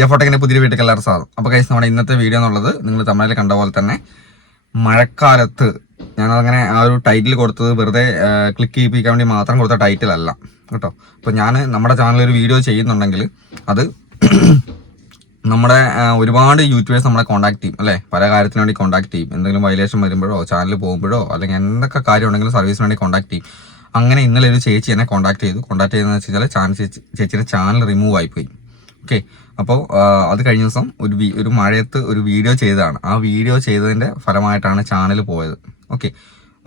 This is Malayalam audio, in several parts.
ജെഫോട്ടെക്കിന്റെ പുതിയ വീട്ടിൽ എല്ലാവരും സാധനം. അപ്പോൾ ഗൈസ്, നമ്മുടെ ഇന്നത്തെ വീഡിയോ എന്നുള്ളത് നിങ്ങൾ തമിഴിൽ കണ്ട പോലെ തന്നെ മഴക്കാലത്ത് ഞാനതങ്ങനെ ആ ഒരു ടൈറ്റിൽ കൊടുത്തത് വെറുതെ ക്ലിക്ക് ചെയ്യിപ്പിക്കാൻ വേണ്ടി മാത്രം കൊടുത്ത ടൈറ്റിൽ അല്ല കേട്ടോ. അപ്പോൾ ഞാൻ നമ്മുടെ ചാനലിൽ ഒരു വീഡിയോ ചെയ്യുന്നുണ്ടെങ്കിൽ അത് നമ്മുടെ ഒരുപാട് യൂട്യൂബേഴ്സ് നമ്മളെ കോൺടാക്ട് ചെയ്യും അല്ലേ, പല കാര്യത്തിന് വേണ്ടി കോൺടാക്ട് ചെയ്യും. എന്തെങ്കിലും വയലേഷൻ വരുമ്പോഴോ ചാനൽ പോകുമ്പോഴോ അല്ലെങ്കിൽ എന്തൊക്കെ കാര്യം ഉണ്ടെങ്കിലും സർവീസിന് വേണ്ടി കോൺടാക്ട് ചെയ്യും. അങ്ങനെ ഇന്നലെ ഒരു ചേച്ചി എന്നെ കോൺടാക്ട് ചെയ്തതെന്ന് വെച്ചാൽ ചേച്ചിയുടെ ചാനൽ റിമൂവ് ആയിപ്പോയി. ഓക്കെ, അപ്പോൾ അത് കഴിഞ്ഞ ദിവസം ഒരു മഴയത്ത് ഒരു വീഡിയോ ചെയ്തതാണ്. ആ വീഡിയോ ചെയ്തതിൻ്റെ ഫലമായിട്ടാണ് ചാനൽ പോയത്. ഓക്കെ,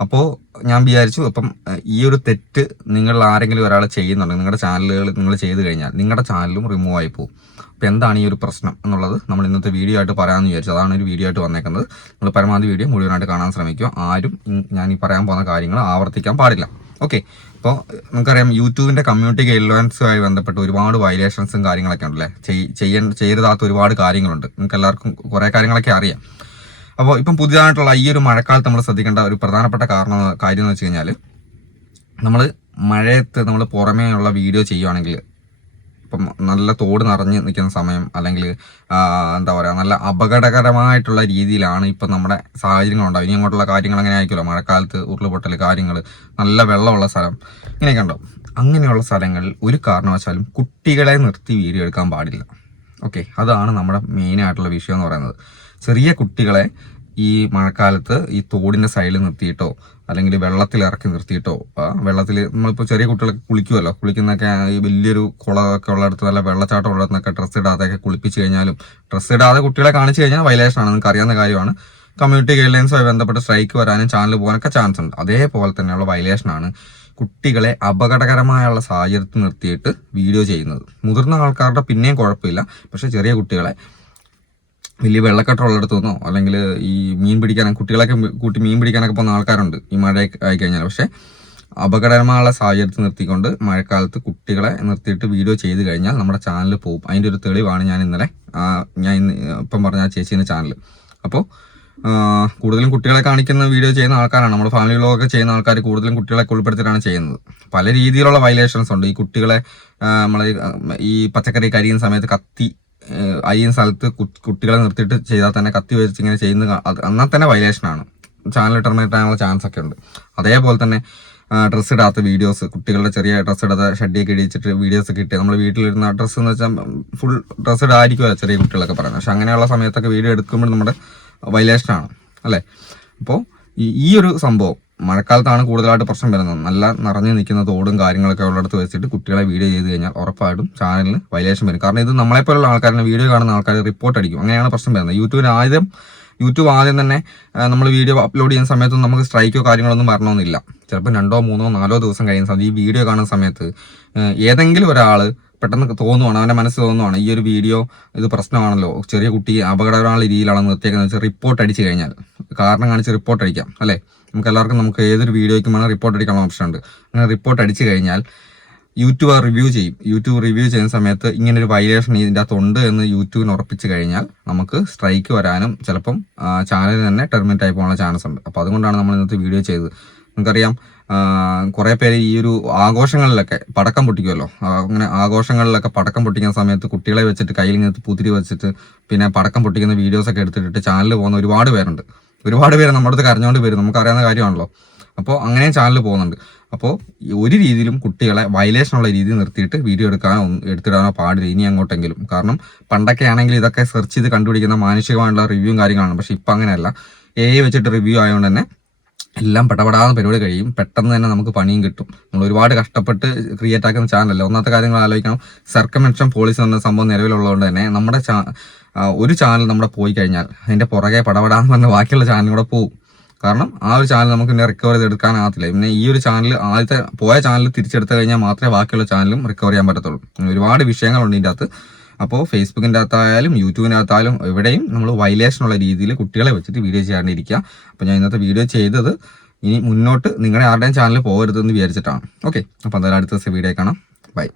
അപ്പോൾ ഞാൻ വിചാരിച്ചു അപ്പം ഈ ഒരു തെറ്റ് നിങ്ങൾ ആരെങ്കിലും ഒരാൾ ചെയ്യുന്നുണ്ടെങ്കിൽ നിങ്ങളുടെ ചാനലുകൾ നിങ്ങൾ ചെയ്ത് കഴിഞ്ഞാൽ നിങ്ങളുടെ ചാനലും റിമൂവ് ആയി പോകും. അപ്പോൾ എന്താണ് ഈ ഒരു പ്രശ്നം എന്നുള്ളത് നമ്മൾ ഇന്നത്തെ വീഡിയോ ആയിട്ട് പറയാമെന്ന് വിചാരിച്ചു. അതാണ് ഒരു വീഡിയോ ആയിട്ട് വന്നേക്കുന്നത്. നിങ്ങൾ പരമാവധി വീഡിയോ മുഴുവനായിട്ട് കാണാൻ ശ്രമിക്കുക. ആരും ഞാൻ ഈ പറയാൻ പോകുന്ന കാര്യങ്ങൾ ആവർത്തിക്കാൻ പാടില്ല. ഓക്കെ, ഇപ്പോൾ നമുക്കറിയാം യൂട്യൂബിൻ്റെ കമ്മ്യൂണിറ്റി ഗൈഡ്ലൈൻസുമായി ബന്ധപ്പെട്ട് ഒരുപാട് വയലേഷൻസും കാര്യങ്ങളൊക്കെ ഉണ്ടല്ലേ, ചെയ്യരുതാത്ത ഒരുപാട് കാര്യങ്ങളുണ്ട്. നിങ്ങൾക്ക് എല്ലാവർക്കും കുറേ കാര്യങ്ങളൊക്കെ അറിയാം. അപ്പോൾ ഇപ്പം പുതിയതായിട്ടുള്ള ഈ ഒരു മഴക്കാലത്ത് നമ്മൾ ശ്രദ്ധിക്കേണ്ട ഒരു പ്രധാനപ്പെട്ട കാര്യം എന്ന് വെച്ച് കഴിഞ്ഞാൽ, നമ്മൾ മഴയത്ത് നമ്മൾ പുറമേ ഉള്ള വീഡിയോ ചെയ്യുവാണെങ്കിൽ ഇപ്പം നല്ല തോട് നിറഞ്ഞ് നിൽക്കുന്ന സമയം അല്ലെങ്കിൽ എന്താ പറയുക നല്ല അപകടകരമായിട്ടുള്ള രീതിയിലാണ് ഇപ്പം നമ്മുടെ സാഹചര്യങ്ങളുണ്ടാവും. ഇനി അങ്ങോട്ടുള്ള കാര്യങ്ങൾ അങ്ങനെ ആയിരിക്കുമല്ലോ, മഴക്കാലത്ത് ഉരുൾപൊട്ടൽ കാര്യങ്ങൾ, നല്ല വെള്ളമുള്ള സ്ഥലം ഇങ്ങനെയൊക്കെ ഉണ്ടാവും. അങ്ങനെയുള്ള സ്ഥലങ്ങളിൽ ഒരു കാരണവശാലും കുട്ടികളെ നിർത്തി വീഡിയോ എടുക്കാൻ പാടില്ല. ഓക്കെ, അതാണ് നമ്മുടെ മെയിനായിട്ടുള്ള വിഷയം എന്ന് പറയുന്നത്. ചെറിയ കുട്ടികളെ ഈ മഴക്കാലത്ത് ഈ തോടിൻ്റെ സൈഡിൽ നിർത്തിയിട്ടോ അല്ലെങ്കിൽ വെള്ളത്തിൽ ഇറക്കി നിർത്തിയിട്ടോ, വെള്ളത്തിൽ നമ്മളിപ്പോൾ ചെറിയ കുട്ടികളൊക്കെ കുളിക്കുമല്ലോ, കുളിക്കുന്നൊക്കെ ഈ വലിയൊരു കുളമൊക്കെ ഉള്ളിടത്ത് നല്ല വെള്ളച്ചാട്ടം ഉള്ളിടത്തൊക്കെ ഡ്രസ്സ് ഇടാതെയൊക്കെ കുളിപ്പിച്ച് കഴിഞ്ഞാലും, ഡ്രസ്സ് ഇടാതെ കുട്ടികളെ കാണിച്ചു കഴിഞ്ഞാൽ വയലേഷനാണ്, നിങ്ങൾക്ക് അറിയാവുന്ന കാര്യമാണ്. കമ്മ്യൂണിറ്റി ഗൈഡ്ലൈൻസുമായി ബന്ധപ്പെട്ട് സ്ട്രൈക്ക് വരാനും ചാനൽ പോകാനൊക്കെ ചാൻസ് ഉണ്ട്. അതേപോലെ തന്നെയുള്ള വയലേഷനാണ് കുട്ടികളെ അപകടകരമായുള്ള സാഹചര്യത്തിൽ നിർത്തിയിട്ട് വീഡിയോ ചെയ്യുന്നത്. മുതിർന്ന ആൾക്കാരുടെ പിന്നെയും കുഴപ്പമില്ല, പക്ഷേ ചെറിയ കുട്ടികളെ വലിയ വെള്ളക്കെട്ടുള്ളിടത്തു നിന്നോ അല്ലെങ്കിൽ ഈ മീൻ പിടിക്കാനൊക്കെ കുട്ടികളൊക്കെ കൂട്ടി മീൻ പിടിക്കാനൊക്കെ പോകുന്ന ആൾക്കാരുണ്ട് ഈ മഴ ആയിക്കഴിഞ്ഞാൽ. പക്ഷേ അപകടകരമായുള്ള സാഹചര്യത്തിൽ നിർത്തിക്കൊണ്ട് മഴക്കാലത്ത് കുട്ടികളെ നിർത്തിയിട്ട് വീഡിയോ ചെയ്ത് കഴിഞ്ഞാൽ നമ്മുടെ ചാനൽ പോകും. അതിൻ്റെ ഒരു തെളിവാണ് ഞാൻ ഇപ്പം പറഞ്ഞ ആ ചേച്ചീൻ്റെ ചാനൽ. അപ്പോൾ കൂടുതലും കുട്ടികളെ കാണിക്കുന്ന വീഡിയോ ചെയ്യുന്ന ആൾക്കാരാണ്. നമ്മുടെ ഫാമിലി വ്ലോഗൊക്കെ ചെയ്യുന്ന ആൾക്കാർ കൂടുതലും കുട്ടികളൊക്കെ ഉൾപ്പെടുത്തിയിട്ടാണ് ചെയ്യുന്നത്. പല രീതിയിലുള്ള വയലേഷൻസ് ഉണ്ട്. ഈ കുട്ടികളെ നമ്മൾ ഈ പച്ചക്കറി കരിയുന്ന സമയത്ത് അരിയുന്ന സ്ഥലത്ത് കുട്ടികളെ നിർത്തിയിട്ട് ചെയ്താൽ തന്നെ കത്തി വെച്ച് ഇങ്ങനെ ചെയ്യുന്നത് എന്നാൽ തന്നെ വയലേഷനാണ്. ചാനൽ ടെർമിനേറ്റ് ആകാനുള്ള ചാൻസ് ഒക്കെ ഉണ്ട്. അതേപോലെ തന്നെ ഡ്രസ്സ് ഇടാത്ത വീഡിയോസ്, കുട്ടികളുടെ ചെറിയ ഡ്രസ്സ് ഇടാത്ത ഷഡിയൊക്കെ ഇടിച്ചിട്ട് വീഡിയോസ് ഒക്കെ ഇട്ട് നമ്മൾ വീട്ടിലിരുന്ന ഡ്രസ്സ് എന്ന് വെച്ചാൽ ഫുൾ ഡ്രസ്സ് ഇടായിരിക്കുമല്ലോ ചെറിയ കുട്ടികളൊക്കെ പറയുന്നത്. പക്ഷെ അങ്ങനെയുള്ള സമയത്തൊക്കെ വീഡിയോ എടുക്കുമ്പോൾ നമ്മുടെ വയലേഷനാണ് അല്ലേ. അപ്പോൾ ഈ ഒരു സംഭവം മഴക്കാലത്താണ് കൂടുതലായിട്ട് പ്രശ്നം വരുന്നത്. നല്ല നിറഞ്ഞു നിൽക്കുന്ന തോടും കാര്യങ്ങളൊക്കെ ഉള്ളിടത്ത് വെച്ചിട്ട് കുട്ടികളെ വീഡിയോ ചെയ്ത് കഴിഞ്ഞാൽ ഉറപ്പായിട്ടും ചാനലിന് വയലേഷൻ വരും. കാരണം ഇത് നമ്മളെപ്പോലുള്ള ആൾക്കാരിന് വീഡിയോ കാണുന്ന ആൾക്കാർ റിപ്പോർട്ട് അടിക്കും. അങ്ങനെയാണ് പ്രശ്നം വരുന്നത്. യൂട്യൂബ് ആദ്യം തന്നെ നമ്മൾ വീഡിയോ അപ്ലോഡ് ചെയ്യുന്ന സമയത്തൊന്നും നമുക്ക് സ്ട്രൈക്കോ കാര്യങ്ങളൊന്നും വരണമെന്നില്ല. ചിലപ്പോൾ 2, 3, 4 ദിവസം കഴിയുന്ന സമയത്ത് ഈ വീഡിയോ കാണുന്ന സമയത്ത് ഏതെങ്കിലും ഒരാൾ പെട്ടെന്ന് തോന്നുവാണ്, അവൻ്റെ മനസ്സ് തോന്നുവാണ് ഈ ഒരു വീഡിയോ ഇത് പ്രശ്നമാണല്ലോ, ചെറിയ കുട്ടി അപകടകരമായ രീതിയിലാണ് നിർത്തിയേക്കുന്നത് വെച്ചാൽ റിപ്പോർട്ട് അടിച്ച് കഴിഞ്ഞാൽ, കാരണം കാണിച്ച് റിപ്പോർട്ട് അടിക്കാം അല്ലേ. നമുക്ക് ഏതൊരു വീഡിയോയ്ക്കും വേണം റിപ്പോർട്ട് അടിക്കാനുള്ള ഓപ്ഷൻ ഉണ്ട്. അങ്ങനെ റിപ്പോർട്ട് അടിച്ച് കഴിഞ്ഞാൽ യൂട്യൂബ് റിവ്യൂ ചെയ്യും. യൂട്യൂബ് റിവ്യൂ ചെയ്യുന്ന സമയത്ത് ഇങ്ങനൊരു വയലേഷൻ ഇതിൻ്റെ അകത്തുണ്ട് എന്ന് യൂട്യൂബിന് ഉറപ്പിച്ച് കഴിഞ്ഞാൽ നമുക്ക് സ്ട്രൈക്ക് വരാനും ചിലപ്പം ചാനലിൽ തന്നെ ടെർമിനേറ്റ് ആയി പോകാനുള്ള ചാൻസ് ഉണ്ട്. അപ്പോൾ അതുകൊണ്ടാണ് നമ്മൾ ഇന്നത്തെ വീഡിയോ ചെയ്തത്. നമുക്കറിയാം കുറേ പേര് ഈ ഒരു ആഘോഷങ്ങളിലൊക്കെ പടക്കം പൊട്ടിക്കുമല്ലോ, അങ്ങനെ ആഘോഷങ്ങളിലൊക്കെ പടക്കം പൊട്ടിക്കുന്ന സമയത്ത് കുട്ടികളെ വെച്ചിട്ട് കയ്യിൽ ഇങ്ങനത്തെ പുതിരി വെച്ചിട്ട് പിന്നെ പടക്കം പൊട്ടിക്കുന്ന വീഡിയോസൊക്കെ എടുത്തിട്ട് ചാനലിൽ പോകുന്ന ഒരുപാട് പേരുണ്ട്. ഒരുപാട് പേര് നമ്മുടെ അടുത്ത് കരഞ്ഞുകൊണ്ട് വരും, നമുക്കറിയാവുന്ന കാര്യമാണല്ലോ. അപ്പോൾ അങ്ങനെയും ചാനൽ പോകുന്നുണ്ട്. അപ്പോൾ ഒരു രീതിയിലും കുട്ടികളെ വയലേഷനുള്ള രീതിയിൽ നിർത്തിയിട്ട് വീഡിയോ എടുത്തിടാനോ പാടില്ല ഇനി അങ്ങോട്ടെങ്കിലും. കാരണം പണ്ടൊക്കെ ആണെങ്കിൽ ഇതൊക്കെ സെർച്ച് ചെയ്ത് കണ്ടുപിടിക്കുന്ന മാനുഷികമായിട്ടുള്ള റിവ്യൂവും കാര്യങ്ങളാണ്. പക്ഷെ ഇപ്പം അങ്ങനെയല്ല, AI വെച്ചിട്ട് റിവ്യൂ ആയതുകൊണ്ട് തന്നെ എല്ലാം പെടപെടാതെ പരിപാടി കഴിയും, പെട്ടെന്ന് തന്നെ നമുക്ക് പണിയും കിട്ടും. നമ്മൾ ഒരുപാട് കഷ്ടപ്പെട്ട് ക്രിയേറ്റ് ആക്കുന്ന ചാനലല്ല. ഒന്നാമത്തെ കാര്യങ്ങൾ ആലോചിക്കണം, സർക്കംവെൻഷൻ പോളിസി എന്ന സംഭവം നിലവിലുള്ളതുകൊണ്ട് തന്നെ നമ്മുടെ ഒരു ചാനൽ നമ്മുടെ പോയി കഴിഞ്ഞാൽ അതിൻ്റെ പുറകെ പടപെടാന്ന് പറഞ്ഞ ബാക്കിയുള്ള ചാനലും കൂടെ പോകും. കാരണം ആ ഒരു ചാനൽ നമുക്ക് പിന്നെ റിക്കവർ ചെയ്തെടുക്കാനാകത്തില്ല. പിന്നെ ഈ ഒരു ചാനൽ ആദ്യത്തെ പോയ ചാനൽ തിരിച്ചെടുത്ത് കഴിഞ്ഞാൽ മാത്രമേ ബാക്കിയുള്ള ചാനലും റിക്കവർ ചെയ്യാൻ പറ്റത്തുള്ളൂ. ഒരുപാട് വിഷയങ്ങളുണ്ട് ഇതിൻ്റെ അകത്ത്. അപ്പോൾ ഫേസ്ബുക്കിൻ്റെ അകത്തായാലും യൂട്യൂബിൻ്റെ അകത്തായാലും എവിടെയും നമ്മൾ വയലേഷനുള്ള രീതിയിൽ കുട്ടികളെ വെച്ചിട്ട് വീഡിയോ ചെയ്യാണ്ടിരിക്കുക. അപ്പോൾ ഞാൻ ഇന്നത്തെ വീഡിയോ ചെയ്തത് ഇനി മുന്നോട്ട് നിങ്ങളുടെ ആരുടെയും ചാനൽ പോകരുതെന്ന് വിചാരിച്ചിട്ടാണ്. ഓക്കെ, അപ്പോൾ എന്തായാലും അടുത്ത ദിവസം വീഡിയോ കാണാം. ബൈ.